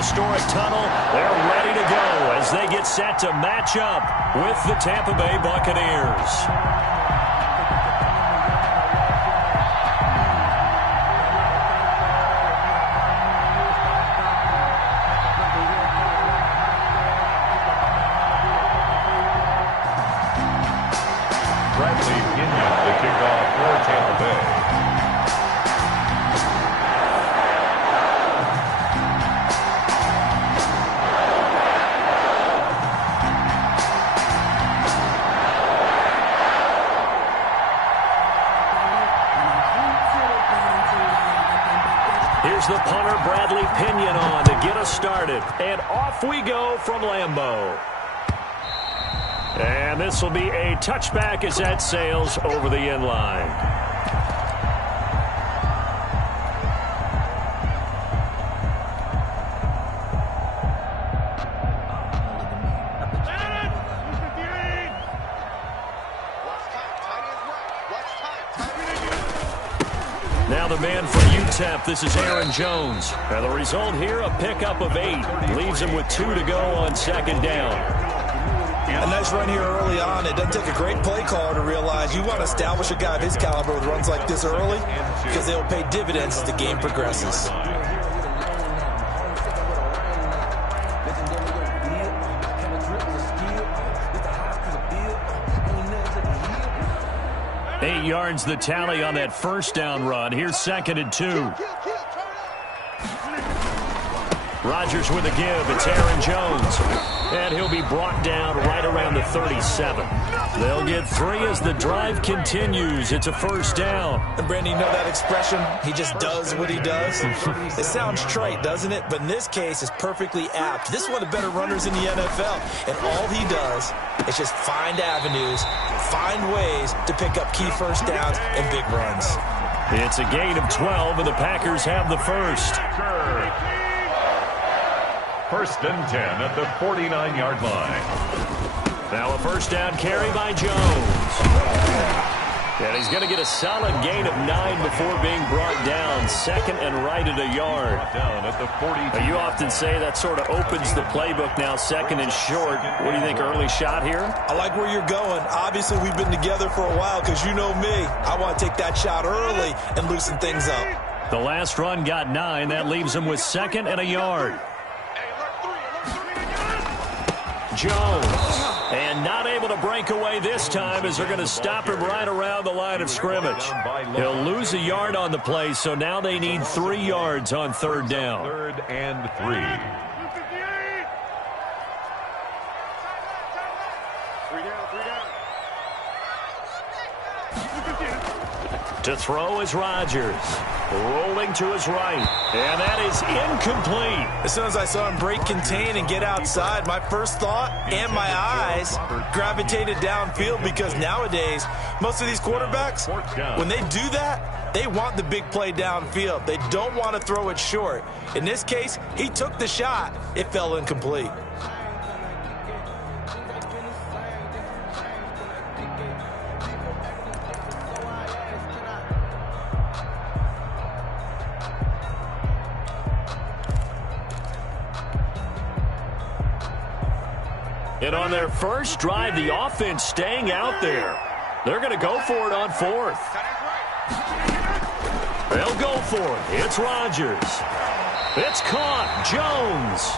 historic tunnel. They're ready to go as they get set to match up with the Tampa Bay Buccaneers. Bradley Pinion, the kickoff for Tampa Bay. Here's the punter, Bradley Pinion, on to get us started. And off we go from Lambeau. And this will be a touchback as that sails over the end line. Now the man for UTEP, this is Aaron Jones. And the result here, a pickup of 8. Leaves him with 2 to go on second down. A nice run here early on. It doesn't take a great play caller to realize you want to establish a guy of his caliber with runs like this early because they will pay dividends as the game progresses. Eight yards the tally on that first down run. Here's 2nd and 2. Rodgers with a give. It's Aaron Jones. And he'll be brought down right around the 37. They'll get 3 as the drive continues. It's a first down. And Brandon, you know that expression? He just does what he does. It sounds trite, doesn't it? But in this case, it's perfectly apt. This is one of the better runners in the NFL. And all he does is just find avenues, find ways to pick up key first downs and big runs. It's a gain of 12, and the Packers have the first. 1st and 10 at the 49-yard line. Now a first down carry by Jones. And he's going to get a solid gain of 9 before being brought down. 2nd and right at a yard. Down at the 40. You often say that sort of opens the playbook now, 2nd and short. What do you think, early shot here? I like where you're going. Obviously, we've been together for a while because you know me. I want to take that shot early and loosen things up. The last run got 9. That leaves him with 2nd and a yard. Jones, and not able to break away this time as they're going to stop him right around the line of scrimmage. He'll lose a yard on the play, so now they need 3 yards on 3rd down. 3rd and 3. To throw is Rodgers. Rolling to his right. And that is incomplete. As soon as I saw him break contain and get outside, my first thought and my eyes gravitated downfield because nowadays, most of these quarterbacks, when they do that, they want the big play downfield. They don't want to throw it short. In this case, he took the shot. It fell incomplete. And on their first drive, the offense staying out there. They're going to go for it on 4th. They'll go for it. It's Rodgers. It's caught. Jones.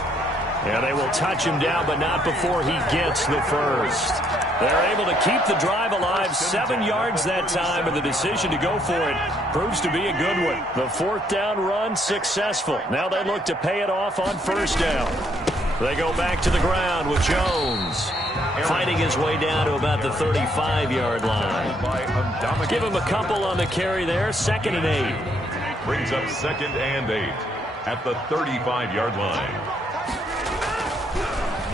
And they will touch him down, but not before he gets the first. They're able to keep the drive alive. 7 yards that time, and the decision to go for it proves to be a good one. The 4th down run successful. Now they look to pay it off on 1st down. They go back to the ground with Jones. Fighting his way down to about the 35-yard line. Give him a couple on the carry there. 2nd and 8. Brings up 2nd and 8 at the 35-yard line.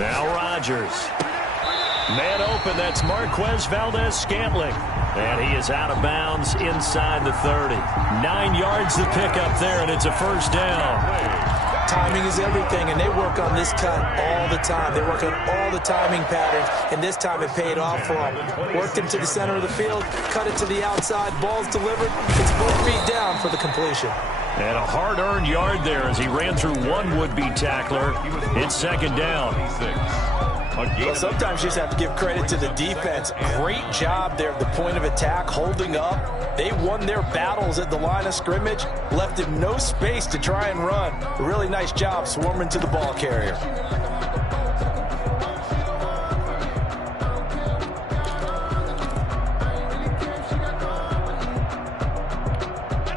Now Rodgers. Man open, that's Marquez Valdez-Scantling. And he is out of bounds inside the 30. 9 yards to pick up there, and it's a first down. Timing is everything, and they work on this cut all the time. They work on all the timing patterns, and this time it paid off for them. Worked him to the center of the field, cut it to the outside, ball's delivered. It's 4 feet down for the completion. And a hard-earned yard there as he ran through one would-be tackler. It's second down. Well, sometimes you just have to give credit to the defense. Great job there at the point of attack, holding up. They won their battles at the line of scrimmage, left him no space to try and run. A really nice job swarming to the ball carrier.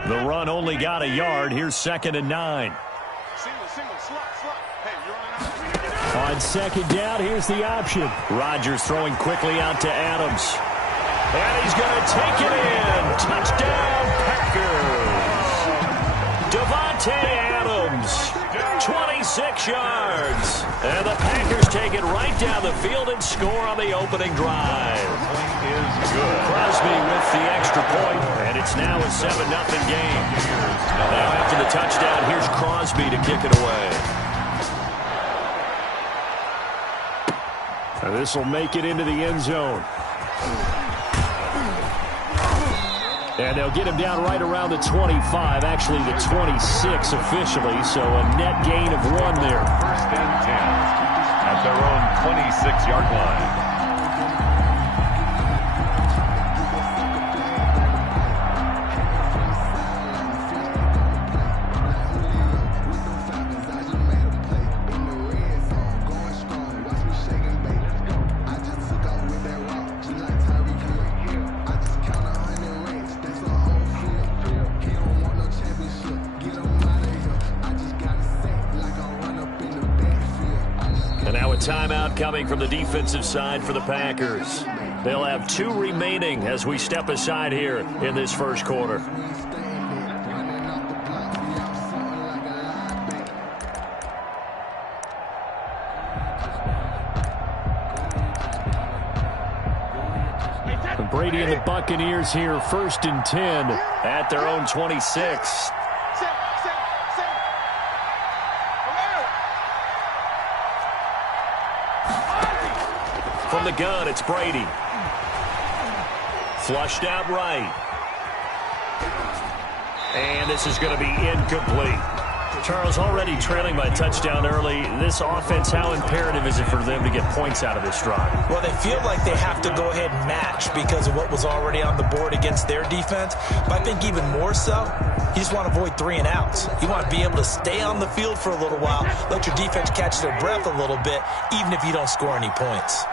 The run only got a yard. Here's 2nd and 9. On second down, here's the option. Rodgers throwing quickly out to Adams. And he's going to take it in. Touchdown, Packers. Davante Adams, 26 yards. And the Packers take it right down the field and score on the opening drive. Crosby with the extra point, and it's now a 7-0 game. Now after the touchdown, here's Crosby to kick it away. This will make it into the end zone. And they'll get him down right around the 25, actually the 26 officially, so a net gain of 1 there. 1st and 10 at their own 26-yard line. Timeout coming from the defensive side for the Packers. They'll have 2 remaining as we step aside here in this first quarter. Brady and the Buccaneers here, 1st and 10 at their own 26. From the gun, it's Brady. Flushed out right. And this is going to be incomplete. Charles, already trailing by a touchdown early. This offense, how imperative is it for them to get points out of this drive? Well, they feel like they have to go ahead and match because of what was already on the board against their defense. But I think even more so, you just want to avoid 3 and outs. You want to be able to stay on the field for a little while, let your defense catch their breath a little bit, even if you don't score any points.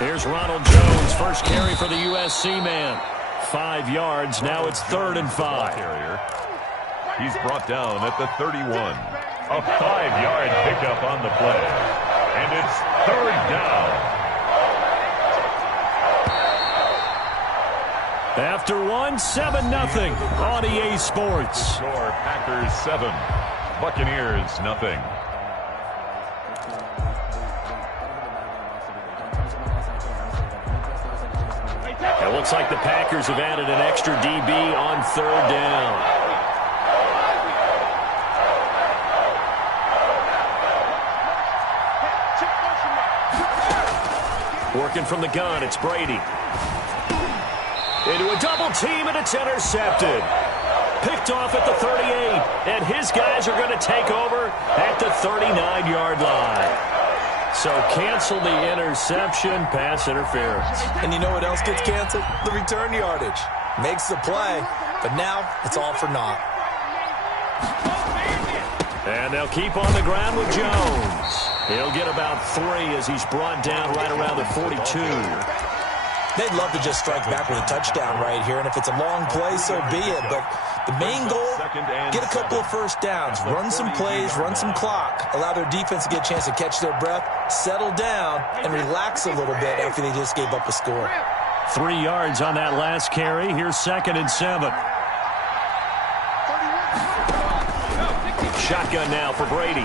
Here's Ronald Jones, first carry for the USC man. 5 yards, now it's 3rd and 5. He's brought down at the 31. A 5-yard pickup on the play. And it's 3rd down. After 1, 7-0 on EA Sports. Score Packers 7, Buccaneers nothing. It looks like the Packers have added an extra DB on 3rd down. Working from the gun, it's Brady. Into a double team, and it's intercepted. Picked off at the 38, and his guys are going to take over at the 39-yard line. So cancel the interception, pass interference. And you know what else gets canceled? The return yardage. Makes the play, but now it's all for naught. And they'll keep on the ground with Jones. He'll get about 3 as he's brought down right around the 42. They'd love to just strike back with a touchdown right here, and if it's a long play, so be it. But the main goal, get a couple of first downs, run some plays, run some clock, allow their defense to get a chance to catch their breath, settle down, and relax a little bit after they just gave up a score. 3 yards on that last carry. Here's 2nd and 7. Shotgun now for Brady.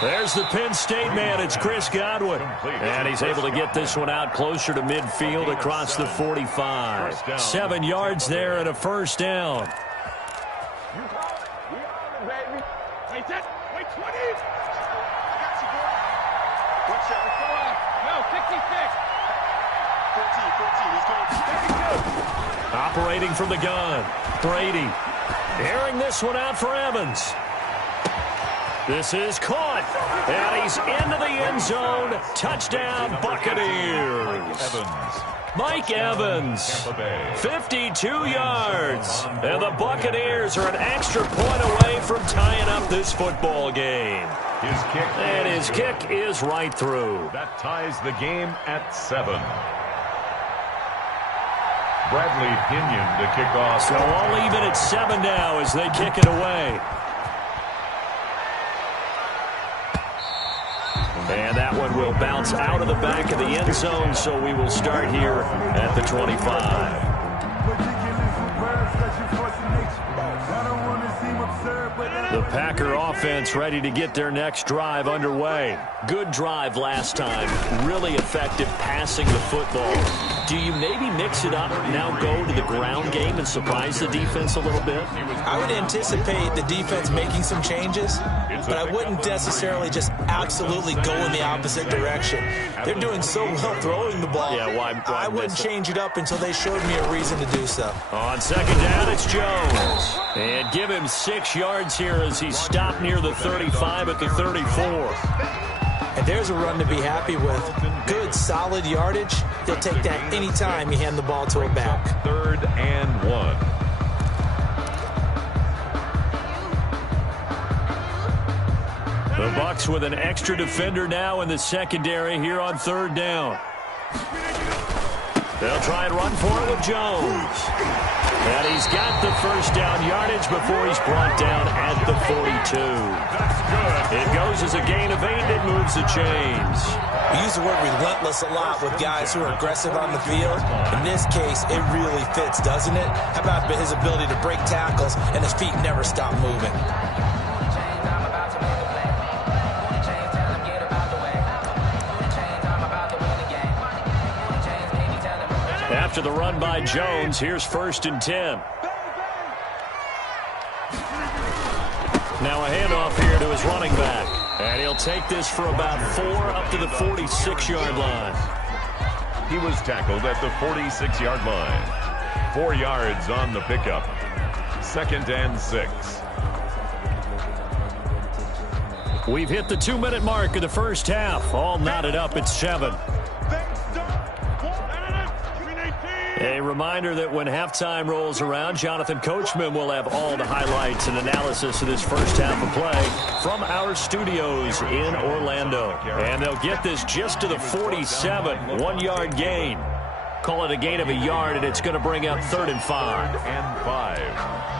There's the Penn State man. It's Chris Godwin. And he's able to get this one out closer to midfield across the 45. 7 yards there and a first down. Operating from the gun, Brady. Airing this one out for Evans. This is caught, and he's into the end zone. Touchdown, Buccaneers. Mike Evans, 52 yards. And the Buccaneers are an extra point away from tying up this football game. His kick is right through. That ties the game at 7. Bradley Pinion to kick off. So all even at 7 now as they kick it away. And that one will bounce out of the back of the end zone, so we will start here at the 25. The Packer offense ready to get their next drive underway. Good drive last time. Really effective passing the football. Do you maybe mix it up, now go to the ground game and surprise the defense a little bit? I would anticipate the defense making some changes, but I wouldn't necessarily just absolutely go in the opposite direction. They're doing so well throwing the ball. Yeah, why I wouldn't change it up until they showed me a reason to do so. On second down, it's Jones. And give him 6 yards here as he's stopped near the 35 at the 34. And there's a run to be happy with. Good, solid yardage. They'll take that anytime you hand the ball to a back. 3rd and 1. The Bucs with an extra defender now in the secondary here on 3rd down. They'll try and run for it with Jones. And he's got the first down yardage before he's brought down at the 42. It goes as a gain of 8. It moves the chains. We use the word relentless a lot with guys who are aggressive on the field. In this case, it really fits, doesn't it? How about his ability to break tackles and his feet never stop moving? After the run by Jones, here's 1st and 10. Now a handoff here to his running back. And he'll take this for about 4 up to the 46-yard line. He was tackled at the 46-yard line. 4 yards on the pickup. 2nd and 6. We've hit the 2-minute mark of the first half. All knotted up at 7. A reminder that when halftime rolls around, Jonathan Coachman will have all the highlights and analysis of this first half of play from our studios in Orlando. And they'll get this just to the 47, 1-yard gain. Call it a gain of a yard, and it's going to bring up 3rd and 5. 3rd and 5.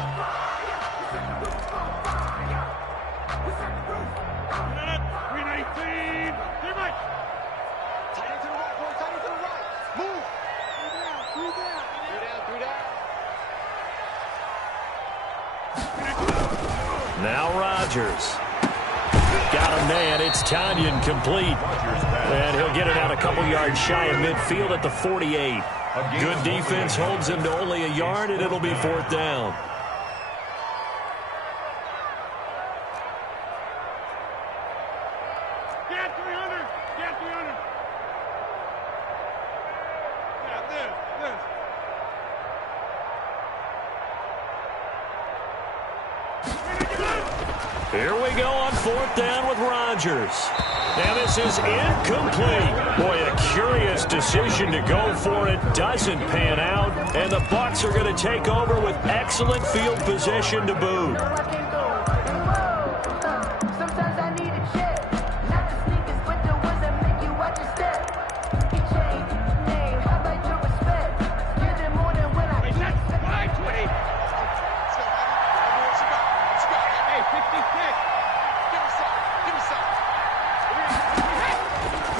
Now Rodgers. Got a man. It's Tanyan complete. And he'll get it out a couple yards shy of midfield at the 48. Good defense holds him to only a yard, and it'll be 4th down. Here we go on 4th down with Rodgers. And this is incomplete. Boy, a curious decision to go for it. Doesn't pan out. And the Bucs are going to take over with excellent field position to boot.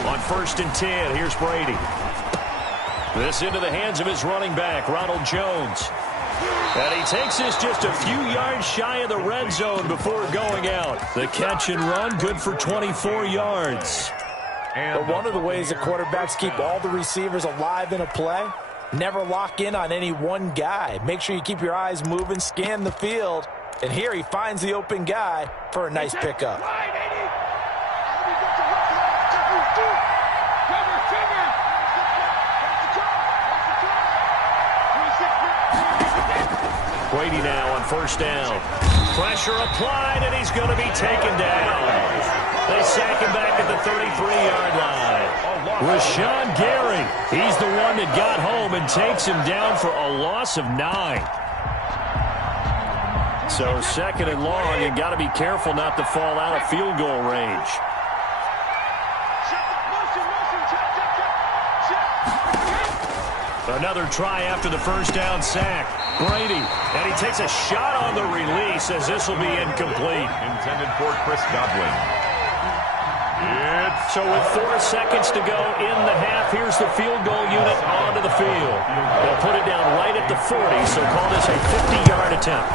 On 1st and 10, here's Brady. This into the hands of his running back, Ronald Jones. And he takes this just a few yards shy of the red zone before going out. The catch and run, good for 24 yards. But one of the ways that quarterbacks keep all the receivers alive in a play, never lock in on any one guy. Make sure you keep your eyes moving, scan the field. And here he finds the open guy for a nice pickup. Brady now on first down. Pressure applied, and he's going to be taken down. They sack him back at the 33-yard line. Rashawn Gary, he's the one that got home and takes him down for a loss of 9. So second and long, you got to be careful not to fall out of field goal range. Another try after the first down sack. Brady, and he takes a shot on the release as this will be incomplete. Intended for Chris Godwin. So with 4 seconds to go in the half, here's the field goal unit onto the field. They'll put it down right at the 40, so call this a 50-yard attempt.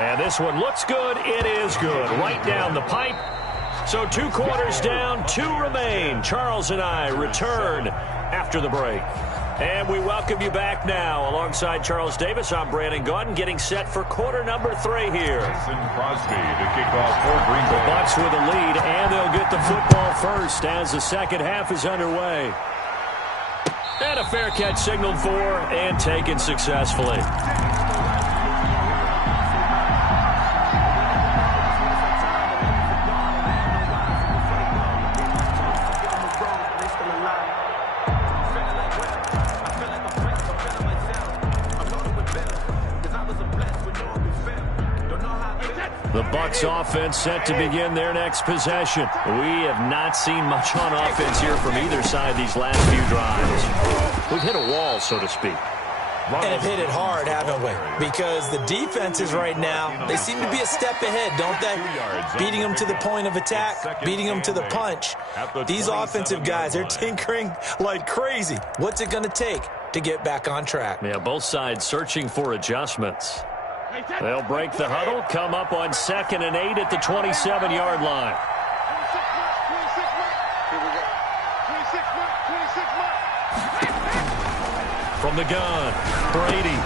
And this one looks good. It is good. Right down the pipe. So 2 quarters down, 2 remain. Charles and I return after the break. And we welcome you back now. Alongside Charles Davis, I'm Brandon Gaudin, getting set for quarter number 3 here. Mason Crosby to kick off for Green Bay. The Bucs with a lead, and they'll get the football first as the second half is underway. And a fair catch signaled for and taken successfully. The Bucs offense set to begin their next possession. We have not seen much on offense here from either side these last few drives. We've hit a wall, so to speak. And have hit it hard, haven't we? Because the defenses right now, they seem to be a step ahead, don't they? Beating them to the point of attack, beating them to the punch. These offensive guys, they're tinkering like crazy. What's it going to take to get back on track? Yeah, both sides searching for adjustments. They'll break the huddle, come up on 2nd and 8 at the 27-yard line. From the gun, Brady.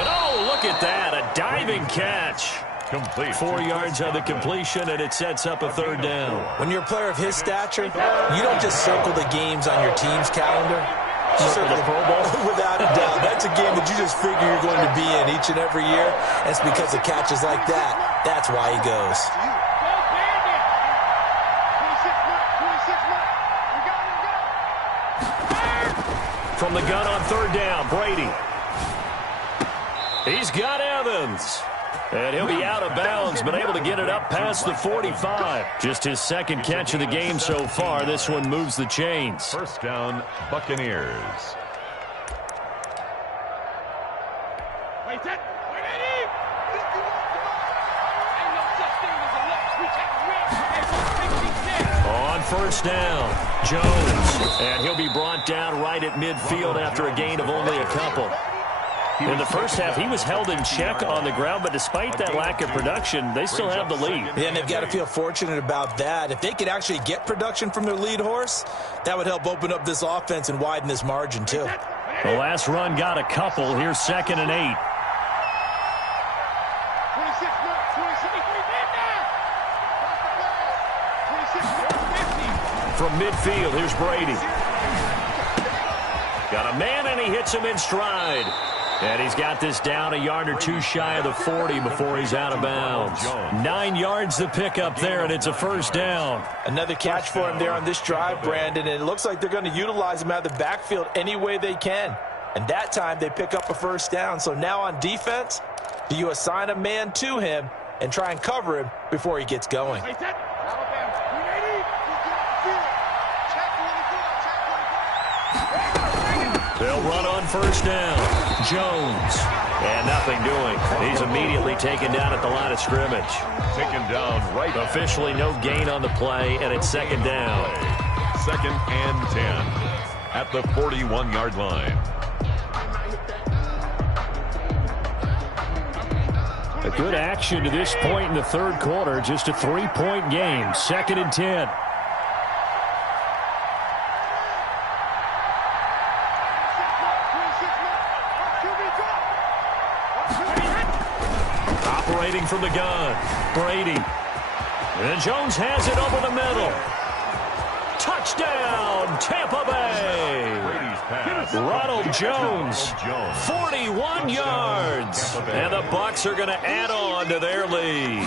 And oh, look at that, a diving catch. Complete. 4 yards on the completion, and it sets up a 3rd down. When you're a player of his stature, you don't just circle the games on your team's calendar. You circle the Pro Bowl. Without a doubt. That's a game that you just figure you're going to be in each and every year. And it's because of catches like that. That's why he goes. From the gun on 3rd down, Brady. He's got Evans. And he'll be out of bounds, but able to get it up past the 45. Just his 2nd catch of the game so far. This one moves the chains. First down, Buccaneers. On first down, Jones. And he'll be brought down right at midfield after a gain of only a couple. In the first half, he was held in check on the ground, but despite that lack of production, they still have the lead. Yeah, and they've got to feel fortunate about that. If they could actually get production from their lead horse, that would help open up this offense and widen this margin, too. The last run got a couple. Here's 2nd and 8. From midfield, here's Brady. Got a man, and he hits him in stride. And he's got this down a yard or 2 shy of the 40 before he's out of bounds. 9 yards to pick up there, and it's a 1st down. Another catch for him there on this drive, Brandon, and it looks like they're going to utilize him out of the backfield any way they can. And that time they pick up a 1st down. So now on defense, do you assign a man to him and try and cover him before he gets going? They'll run on 1st down. Jones. And nothing doing. He's immediately taken down at the line of scrimmage. Taken down right. Officially no gain on the play, and it's 2nd down. 2nd and 10 at the 41-yard line. A good action to this point in the 3rd quarter. Just a 3-point game. 2nd and 10. Operating from the gun, Brady. And Jones has it over the middle. Touchdown, Tampa Bay. Ronald Jones, 41 yards. And the Bucs are going to add on to their lead.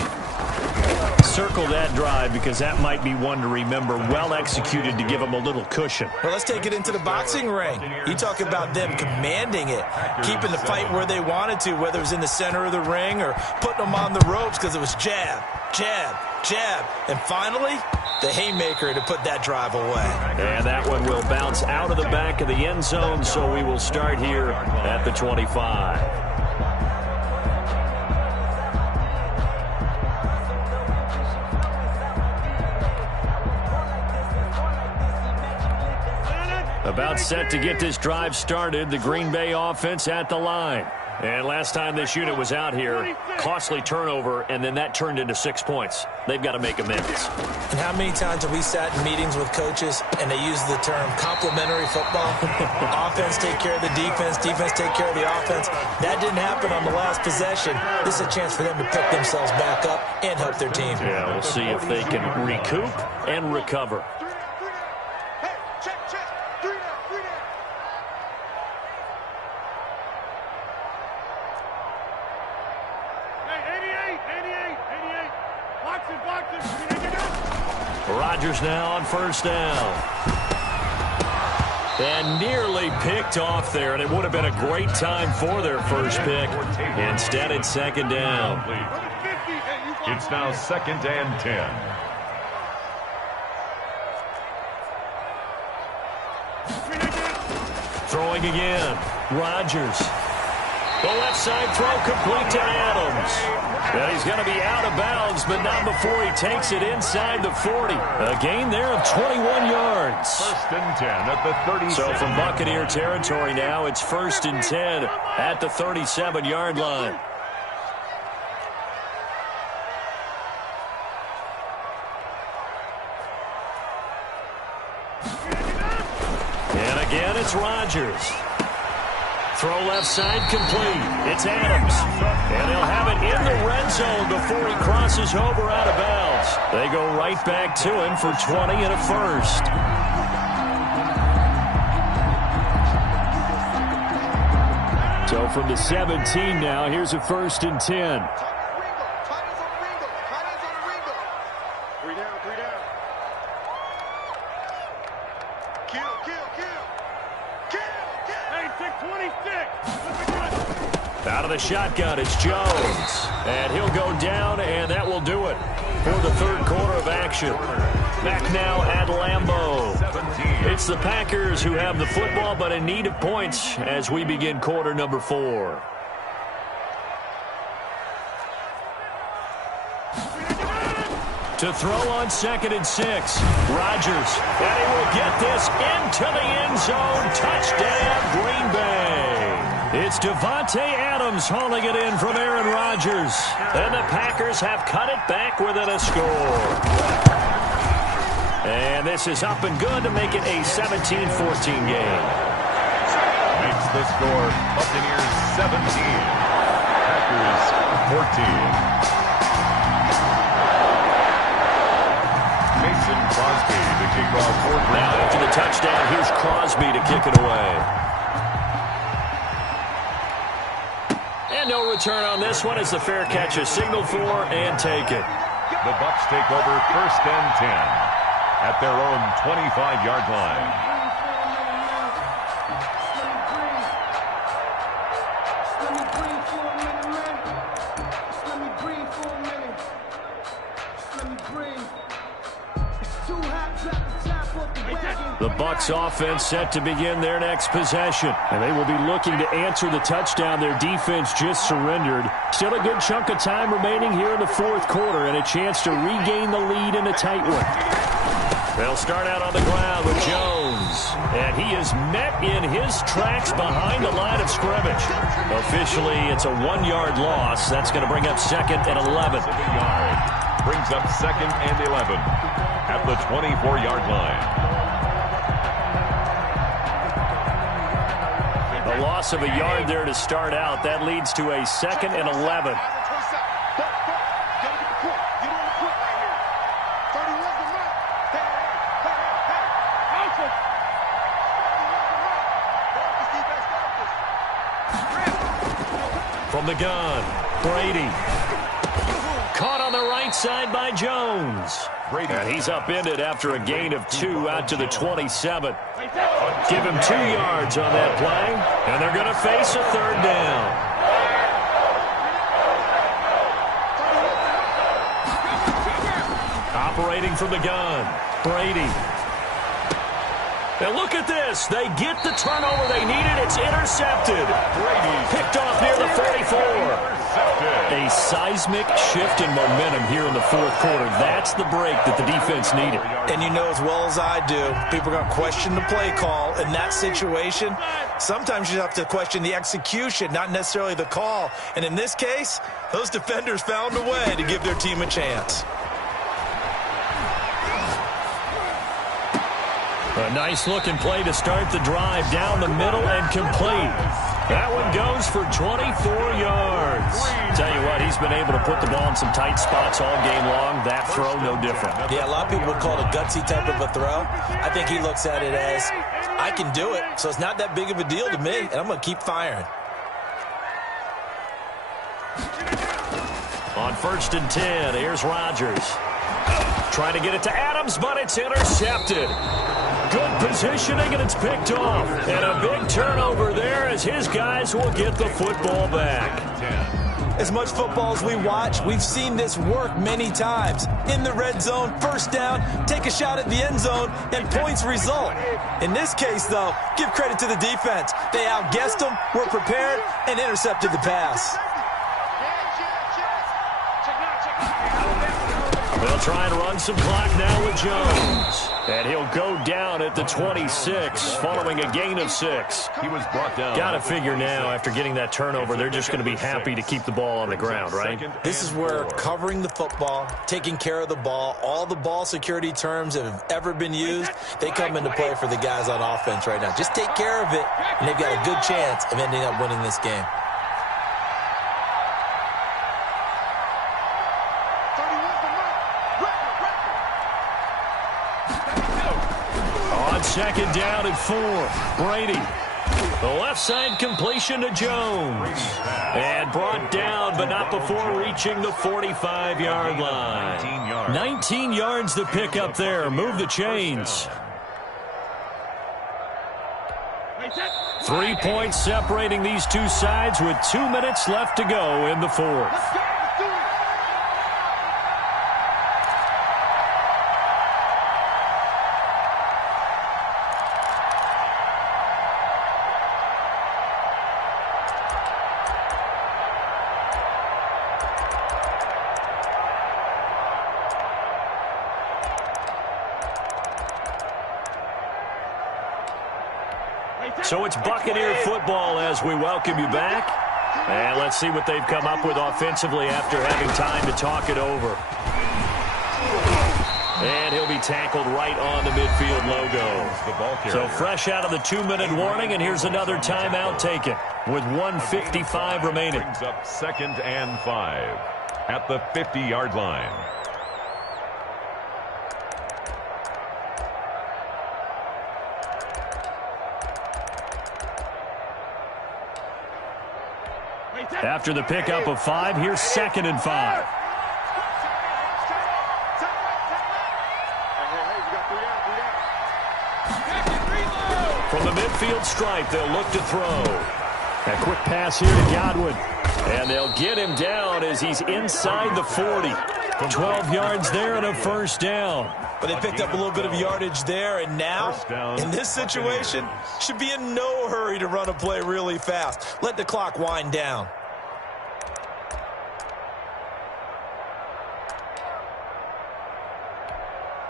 Circle that drive because that might be one to remember. Well executed to give them a little cushion. Well, let's take it into the boxing ring. You talk about them commanding it, keeping the fight where they wanted to, whether it was in the center of the ring or putting them on the ropes because it was jab, jab, jab. And finally, the haymaker to put that drive away. And that one will bounce out of the back of the end zone, so we will start here at the 25. About set to get this drive started, the Green Bay offense at the line. And last time this unit was out here, costly turnover, and then that turned into 6 points. They've got to make amends. And how many times have we sat in meetings with coaches and they use the term complementary football? Offense take care of the defense, defense take care of the offense. That didn't happen on the last possession. This is a chance for them to pick themselves back up and help their team. Yeah, we'll see if they can recoup and recover. Rodgers now on first down. And nearly picked off there, and it would have been a great time for their first pick. Instead, it's second down. It's now 2nd and 10. Throwing again. Rodgers. The left side throw complete to Adams. And he's going to be out of bounds, but not before he takes it inside the 40. A gain there of 21 yards. 1st and 10 at the 37. So from Buccaneer territory now, it's 1st and 10 at the 37-yard line. And again, it's Rodgers. Throw left side complete. It's Adams. And they'll have it in the red zone before he crosses over out of bounds. They go right back to him for 20 and a first. So from the 17 now, here's a 1st and 10. Out of the shotgun, it's Jones. And he'll go down, and that will do it for the third quarter of action. Back now at Lambeau. It's the Packers who have the football, but in need of points as we begin quarter number 4. To throw on 2nd and 6. Rodgers. And he will get this into the end zone. Touchdown, Green Bay. It's Davante Adams hauling it in from Aaron Rodgers. And the Packers have cut it back within a score. And this is up and good to make it a 17-14 game. Makes the score Buccaneers 17, Packers 14. Mason Crosby to kick off for Green Bay. Now after the touchdown, here's Crosby to kick it away. And no return on this one as the fair catch is signaled for and taken. The Bucs take over 1st and 10 at their own 25-yard line. The Bucs offense set to begin their next possession. And they will be looking to answer the touchdown their defense just surrendered. Still a good chunk of time remaining here in the fourth quarter and a chance to regain the lead in a tight one. They'll start out on the ground with Jones. And he is met in his tracks behind the line of scrimmage. Officially, it's a 1-yard loss. That's going to bring up 2nd and 11. Brings up 2nd and 11 at the 24-yard line. A loss of a yard there to start out. That leads to a 2nd and 11. from the gun. Brady. Caught on the right side by Jones. And he's upended after a gain of 2 out to the 27. Give him 2 yards on that play, and they're going to face a 3rd down. Operating from the gun, Brady. And look at this. They get the turnover they needed. It's intercepted. Picked off near the 44. A seismic shift in momentum here in the 4th quarter. That's the break that the defense needed. And you know as well as I do, people are going to question the play call in that situation. Sometimes you have to question the execution, not necessarily the call. And in this case, those defenders found a way to give their team a chance. A nice-looking play to start the drive down the middle and complete. That one goes for 24 yards. Tell you what, he's been able to put the ball in some tight spots all game long. That throw, no different. Yeah, a lot of people would call it a gutsy type of a throw. I think he looks at it as, I can do it, so it's not that big of a deal to me, and I'm going to keep firing. On 1st and 10, here's Rodgers. Trying to get it to Adams, but it's intercepted. Good positioning, and it's picked off. And a big turnover there as his guys will get the football back. As much football as we watch, we've seen this work many times. In the red zone, 1st down, take a shot at the end zone, and points result. In this case, though, give credit to the defense. They outguessed them, were prepared, and intercepted the pass. They'll try and run some clock now with Jones. And he'll go down at the 26 following a gain of 6. He was brought down. Got to figure now, after getting that turnover, they're just going to be happy to keep the ball on the ground, right? This is where covering the football, taking care of the ball, all the ball security terms that have ever been used, they come into play for the guys on offense right now. Just take care of it, and they've got a good chance of ending up winning this game. On 2nd down and 4, Brady. The left side completion to Jones. And brought down, but not before reaching the 45-yard line. 19 yards to pick up there. Move the chains. 3 points separating these two sides with 2 minutes left to go in the 4th. So it's Buccaneer football as we welcome you back. And let's see what they've come up with offensively after having time to talk it over. And he'll be tackled right on the midfield logo. So fresh out of the 2-minute warning, and here's another timeout taken with 1:55 remaining. Brings up 2nd and 5 at the 50-yard line. After the pickup of 5, here's 2nd and 5. From the midfield stripe, they'll look to throw. A quick pass here to Godwin. And they'll get him down as he's inside the 40. 12 yards there and a 1st down. But they picked up a little bit of yardage there, and now, in this situation, should be in no hurry to run a play really fast. Let the clock wind down.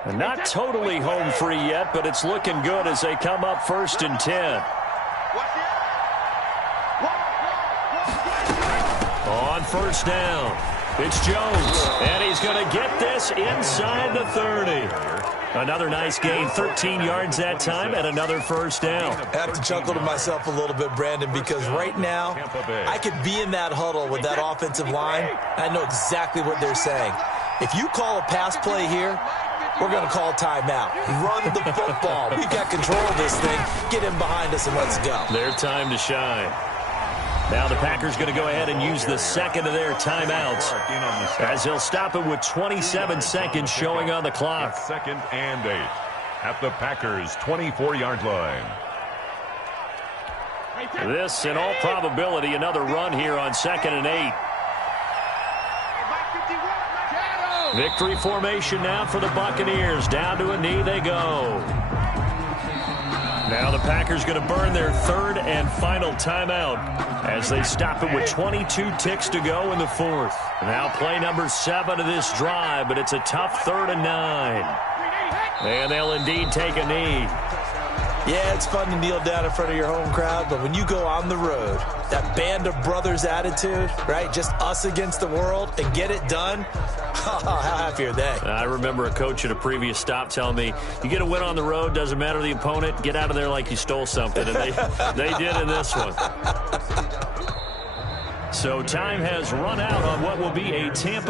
And not totally home free yet, but it's looking good as they come up 1st and 10. On 1st down, it's Jones, and he's going to get this inside the 30. Another nice gain, 13 yards that time, and another 1st down. I have to chuckle to myself a little bit, Brandon, because right now I could be in that huddle with that offensive line. I know exactly what they're saying. If you call a pass play here, we're going to call timeout. Run the football. We've got control of this thing. Get him behind us and let's go. Their time to shine. Now the Packers going to go ahead and use the second of their timeouts as they'll stop it with 27 seconds showing on the clock. Second and 8 at the Packers' 24-yard line. This, in all probability, another run here on 2nd and 8. Victory formation now for the Buccaneers. Down to a knee they go. Now the Packers going to burn their third and final timeout as they stop it with 22 ticks to go in the fourth. Now play number 7 of this drive, but it's a tough 3rd and 9. And they'll indeed take a knee. Yeah, it's fun to kneel down in front of your home crowd, but when you go on the road, that band of brothers attitude, right, just us against the world, and get it done, how happy are they? I remember a coach at a previous stop telling me, you get a win on the road, doesn't matter the opponent, get out of there like you stole something, and they did in this one. So time has run out on what will be a Tampa